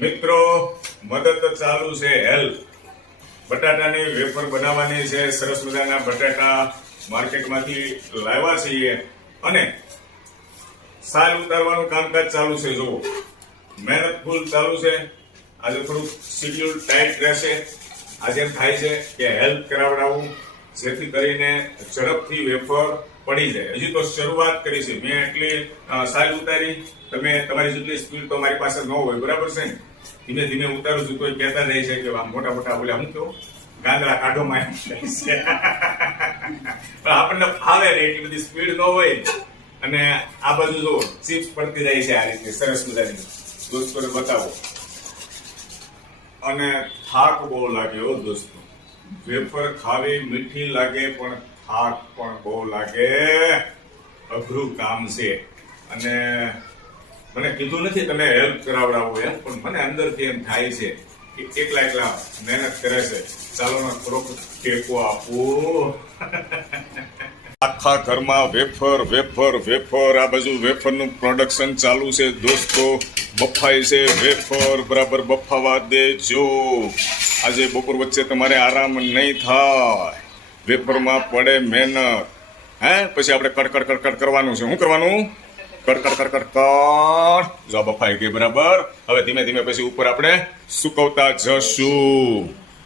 મિત્રો મદદ ચાલુ છે હેલ્પ બટાટાની વેફર બનાવવાની છે. સરસ મજાના બટાટા માર્કેટમાંથી લાવ્યા છીએ અને સાલ ઉતારવાનું કામકાજ ચાલુ છે. જુઓ મહેનત ફૂલ ચાલુ છે. આજે થોડુંક શેડ્યુલ ટાઈટ રહેશે. આજે એમ થાય છે કે હેલ્પ કરાવડાવું જેથી કરીને ઝડપથી વેફર પડી જાય. હજી તો શરૂઆત કરી છે. મેં એટલી સાલ ઉતારી, તમે તમારી જેટલી સ્પીડ તો મારી પાસે ન હોય, બરાબર છે ને? ધીમે ધીમે ઉતારું છું તો કહેતા જાય છે કે આમ મોટા મોટા બોલ્યા હું કેવું ગાંદડા કાઢોમાં એમ થાય છે. પણ આપણને ફાવે ને એટલી બધી સ્પીડ ન હોય. અને આ બાજુ જો ચિપ્સ પડતી જાય છે આ રીતે સરસ મજાની. દોસ્તોને બતાવો. અને થાક બહુ લાગ્યો દોસ્તો. વેફર ખાવી મીઠી લાગે પણ થાક પણ બહુ લાગે. અઘરું કામ છે. અને મને કીધું નથી તમે હેલ્પ કરાવડાવો એમ, પણ મને અંદરથી એમ થાય છે કે એકલા મહેનત કરે છે, ચાલો ને થોડોક ટેકો આપો. આખા ઘરમાં વેફર વેફર વેફર. આ બાજુ વેફરનું પ્રોડક્શન ચાલુ છે દોસ્તો. બફાય છે વેફર, બરાબર બફાવા દેજો. આજે બપોર વચ્ચે તમારે આરામ નહીં થાય. વેફરમાં પડે મહેનત. પછી આપણે કડકડ કડકડ કરવાનું છે. શું કરવાનું? કડકડ કડકડ કડ. જો બફાઈ ગઈ બરાબર. હવે ધીમે ધીમે પછી ઉપર આપણે સુકવતા જશું.